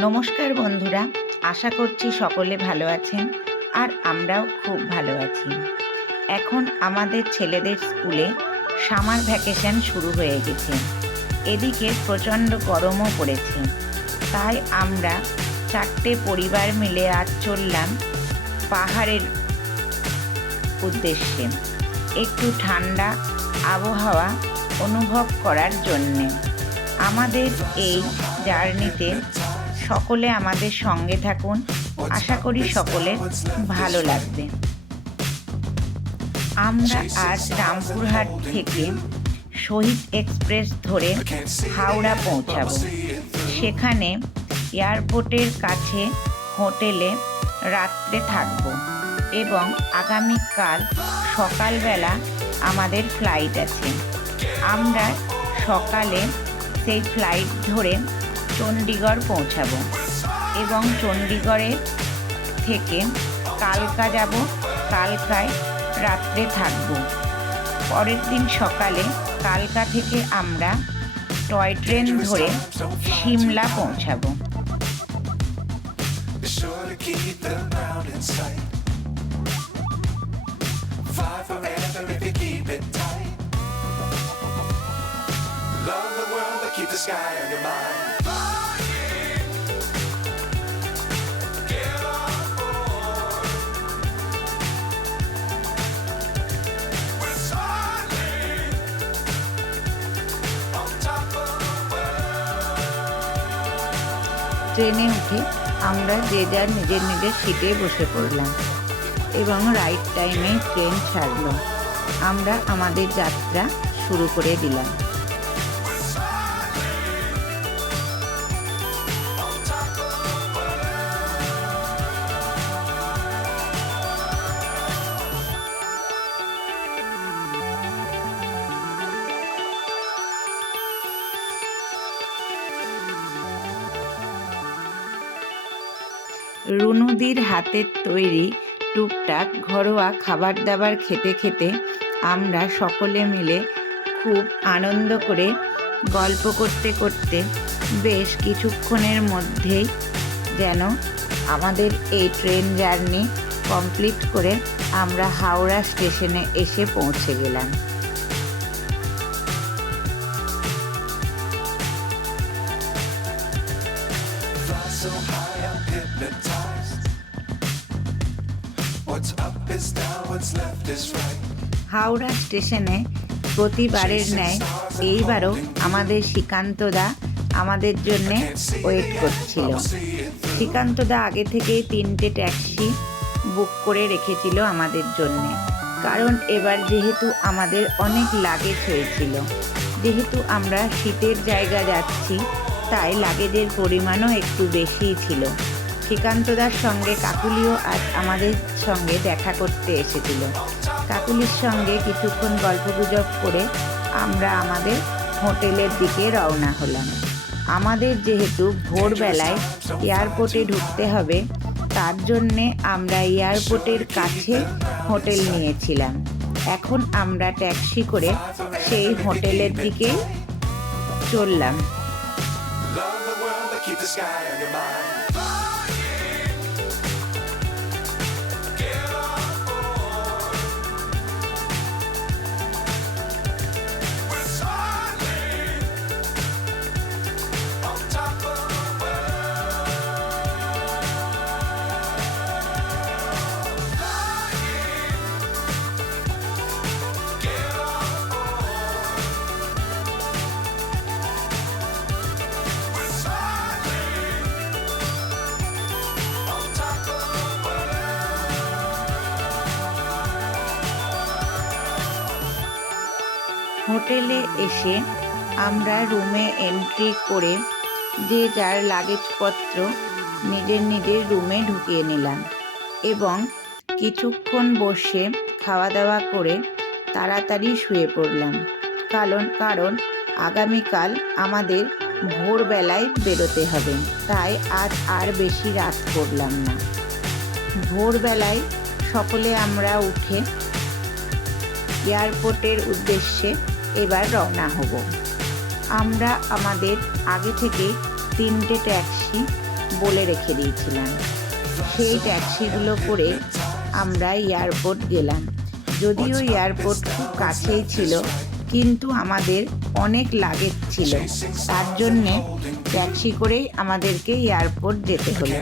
নমস্কার বন্ধুরা, আশা করছি সকলে ভালো আছেন আর আমরাও খুব ভালো আছি। এখন আমাদের ছেলেদের স্কুলে সামার ভ্যাকেশন শুরু হয়ে গেছে। এদিকে প্রচণ্ড গরমও পড়েছে। তাই আমরা 4টে পরিবার মিলে আজ চললাম পাহাড়ের উদ্দেশ্যে, একটু ঠান্ডা আবহাওয়া অনুভব করার জন্যে। আমাদের এই জার্নিতে সকলে আমাদের সঙ্গে থাকুন, আশা করি সকলের ভালো লাগবে। আমরা আজ রামপুরহাট থেকে শহীদ এক্সপ্রেস ধরে হাওড়া পৌঁছাবো। সেখানে এয়ারপোর্টের কাছে হোটেলে রাত্রে থাকব এবং আগামীকাল সকালবেলা আমাদের ফ্লাইট আছে। আমরা সকালে সেই ফ্লাইট ধরে চণ্ডীগড় পৌঁছাবো এবং চণ্ডীগড়ের থেকে কালকা যাব। কালকায় রাত্রে থাকব। পরের দিন সকালে কালকা থেকে আমরা টয় ট্রেন ধরে সিমলা পৌঁছাবো। ট্রেনে উঠে আমরা যে যার নিজের নিজের সিটে বসে পড়লাম এবং রাইট টাইমে ট্রেন ছাড়ল। আমরা আমাদের যাত্রা শুরু করে দিলাম। রুনুদির হাতের তৈরি টুকটাক ঘরোয়া খাবার দাবার খেতে খেতে আমরা সকলে মিলে খুব আনন্দ করে গল্প করতে করতে বেশ কিছুক্ষণের মধ্যেই যেন আমাদের এই ট্রেন জার্নি কমপ্লিট করে আমরা হাওড়া স্টেশনে এসে পৌঁছে গেলাম। হাওড়া স্টেশনে প্রতিবারের ন্যায় এইবারও আমাদের শ্রীকান্তদা আমাদের জন্যে ওয়েট করছিল। শ্রীকান্তদা আগে থেকেই 3টে ট্যাক্সি বুক করে রেখেছিল আমাদের জন্যে, কারণ এবার যেহেতু আমাদের অনেক লাগেজ হয়েছিল, যেহেতু আমরা শীতের জায়গা যাচ্ছি তাই লাগেজের পরিমাণও একটু বেশিই ছিল। শ্রীকান্তদার সঙ্গে কাকুলিও আজ আমাদের সঙ্গে দেখা করতে এসেছিল। কাকুলির সঙ্গে কিছুক্ষণ গল্পগুজব করে আমরা আমাদের হোটেলের দিকে রওনা হলাম। আমাদের যেহেতু ভোরবেলায় এয়ারপোর্টে ঢুকতে হবে, তার জন্যে আমরা এয়ারপোর্টের কাছে হোটেল নিয়েছিলাম। এখন আমরা ট্যাক্সি করে সেই হোটেলের দিকে চললাম। হোটেলে এসে আমরা রুমে এন্ট্রি করে যে যার লাগেজপত্র নিজের নিজের রুমে ঢুকিয়ে নিলাম এবং কিছুক্ষণ বসে খাওয়া দাওয়া করে তাড়াতাড়ি শুয়ে পড়লাম। কারণ আগামীকাল আমাদের ভোরবেলায় বেরোতে হবে, তাই আজ আর বেশি রাত করলাম না। ভোরবেলায় সকলে আমরা উঠে এয়ারপোর্টের উদ্দেশ্যে এবার রওনা হব। আমরা আমাদের আগে থেকে 3টে ট্যাক্সি বলে রেখে দিয়েছিলাম। সেই ট্যাক্সিগুলো করে আমরা এয়ারপোর্ট গেলাম। যদিও এয়ারপোর্ট খুব কাছেই ছিল, কিন্তু আমাদের অনেক লাগেজ ছিল, তার জন্যে ট্যাক্সি করেই আমাদেরকে এয়ারপোর্ট যেতে হলো।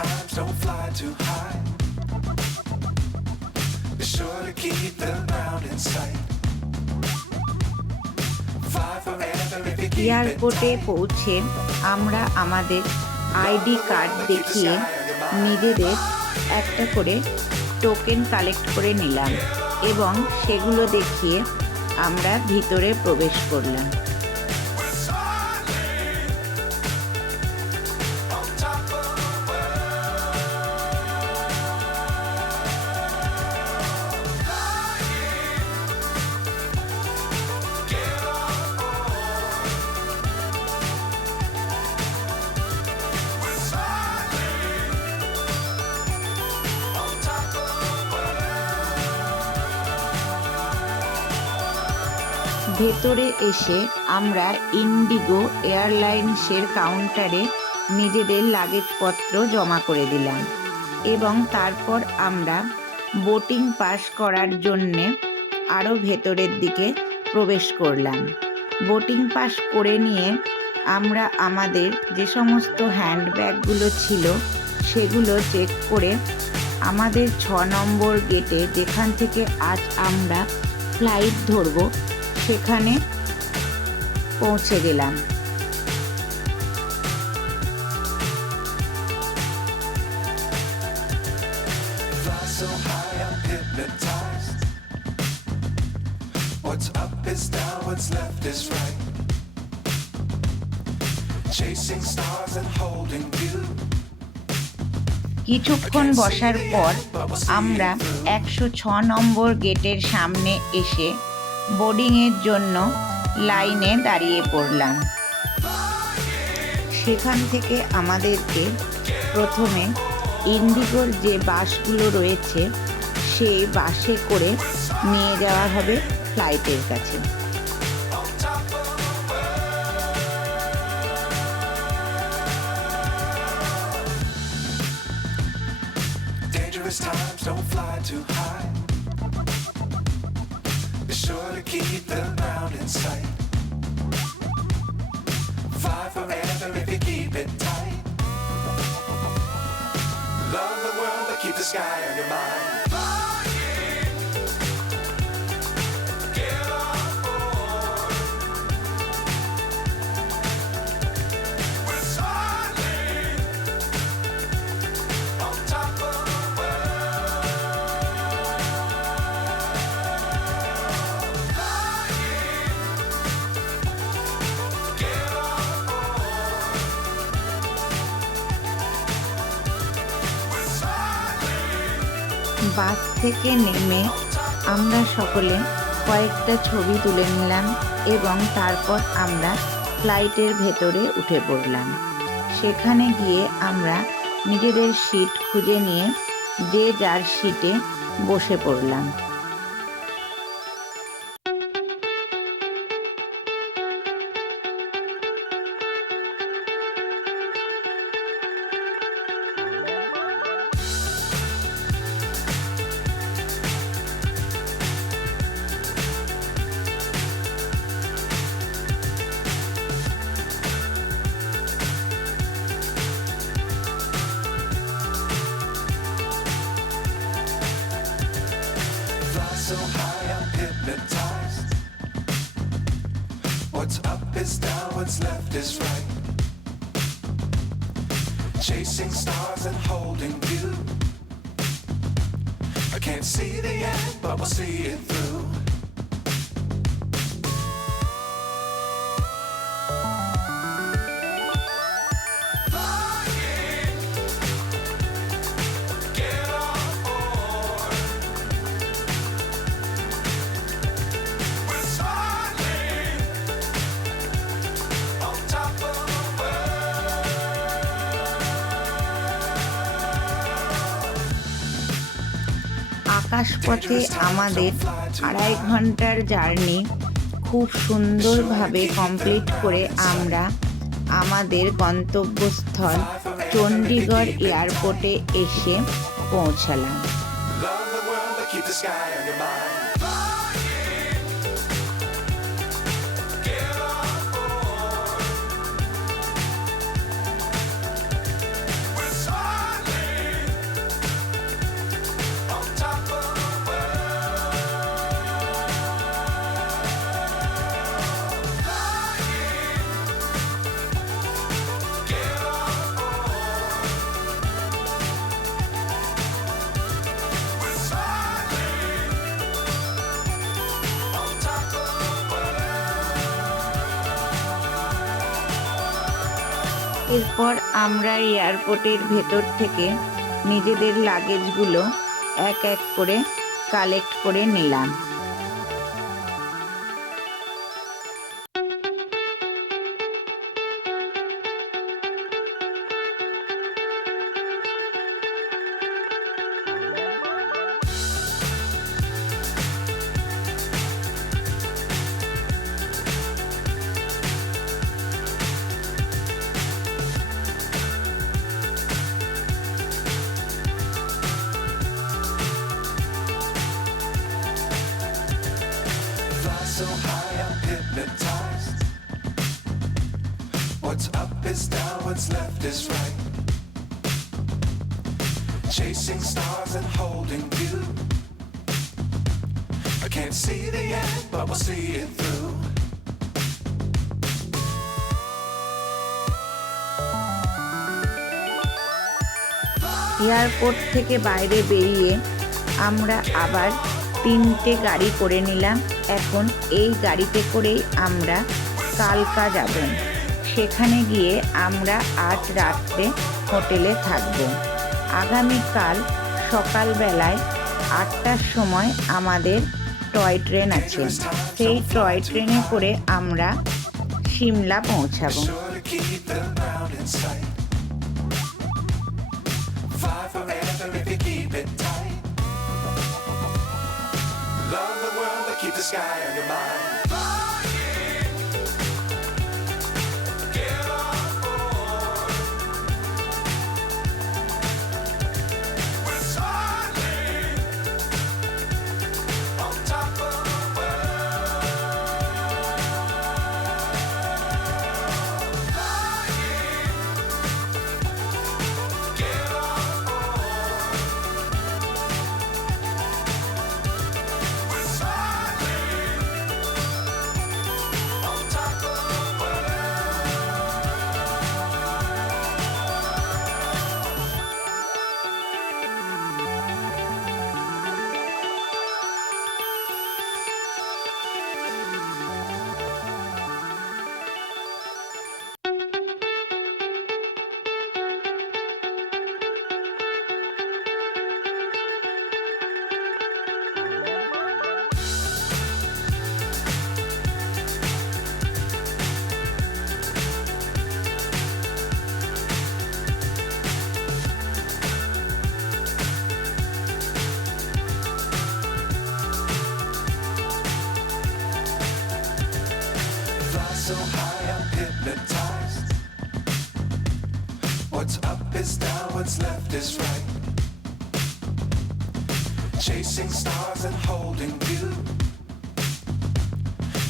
Times don't fly too high. Be sure to keep the ground in sight. Fly forever if you keep it এয়ারপোর্টে পৌঁছে আমরা আমাদের আইডি কার্ড দেখিয়ে নিজেদের একটা করে টোকেন কালেক্ট করে নিলাম এবং সেগুলো দেখিয়ে আমরা ভিতরে প্রবেশ করলাম। ভেতরে এসে আমরা ইন্ডিগো এয়ারলাইন্সের কাউন্টারে নিজেদের লাগেজপত্র জমা করে দিলাম এবং তারপর আমরা বোটিং পাস করার জন্যে আরও ভেতরের দিকে প্রবেশ করলাম। বোটিং পাস করে নিয়ে আমরা আমাদের যে সমস্ত হ্যান্ডব্যাগগুলো ছিল সেগুলো চেক করে আমাদের 6 নম্বর গেটে, যেখান থেকে আজ আমরা ফ্লাইট ধরব, সেখানে পৌঁছে গেলাম। Fly so high I'm hypnotized. What's up is down, what's left is right. Chasing stars and holding you. কিছুক্ষণ বসার পর আমরা 106 নম্বর গেটের সামনে এসে বোর্ডিংয়ের জন্য লাইনে দাঁড়িয়ে পড়লাম। সেখান থেকে আমাদেরকে প্রথমে ইন্ডিগোর যে বাসগুলো রয়েছে সেই বাসে করে নিয়ে যাওয়া হবে ফ্লাইটের কাছে। Dangerous times don't fly too high. Be sure to keep the ground in sight. Fly forever if you keep it tight. Love the world but keep the sky on your mind. Get on board. We're soaring on top of the world. Get on board. We're soaring. বাস থেকে নেমে আমরা সকলে কয়েকটা ছবি তুলে নিলাম এবং তারপর আমরা ফ্লাইটের ভেতরে উঠে পড়লাম। সেখানে গিয়ে আমরা নিজেদের সিট খুঁজে নিয়ে যে যার সিটে বসে পড়লাম। Fly so high I'm hypnotized. What's up is down, what's left is right. Chasing stars and holding you. I can't see the end, but we'll see it through. Fly আকাশপথে আমাদের 2.5 ঘন্টার জার্নি খুব সুন্দরভাবে কমপ্লিট করে আমরা আমাদের গন্তব্যস্থল চণ্ডীগড় এয়ারপোর্টে এসে পৌঁছালাম। Love the world, but keep the sky on your mind. We're soaring on top of the world. Get on board. We're soaring on top of the এরপর আমরা এয়ারপোর্টের ভেতর থেকে নিজেদের লাগেজগুলো এক এক করে কালেক্ট করে নিলাম। Fly so high, I'm hypnotized. What's up is down, what's left is right. Chasing stars and holding you. I can't see the end, but we'll see it through. Airport থেকে বাইরে বেরিয়ে আমরা আবার 3টে গাড়ি করে নিলাম। এখন এই গাড়িতে করেই আমরা কালকা যাব। সেখানে গিয়ে আমরা আজ রাত্রে হোটেলে থাকব। আগামীকাল সকালবেলায় 8টার সময় আমাদের টয় ট্রেন আছে। সেই টয় ট্রেনে করে আমরা সিমলা পৌঁছাবো। Sure to keep the ground in sight. Fly forever if you keep it tight. Love the world, but keep the sky on your mind. Get on board. We're soaring on top of the world. Get on board. We're soaring on top of the world. Fly so high, I'm hypnotized. What's up is down, what's left is right. Chasing stars and holding you.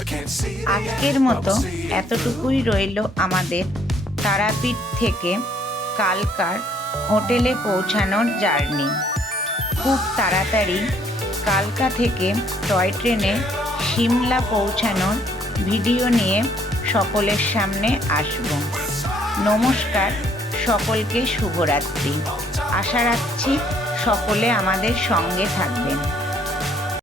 I can't see the আজকের end, but মতো we'll see it এতটুকুই রইল আমাদের তারাপীঠ থেকে কালকার হোটেলে পৌঁছানোর জার্নি। খুব তাড়াতাড়ি কালকা থেকে টয় ট্রেনে সিমলা পৌঁছানোর ভিডিও নিয়ে সকলের সামনে আসব। নমস্কার, সকলকে শুভরাত্রি। আশা রাখছি সকলে আমাদের সঙ্গে থাকবেন।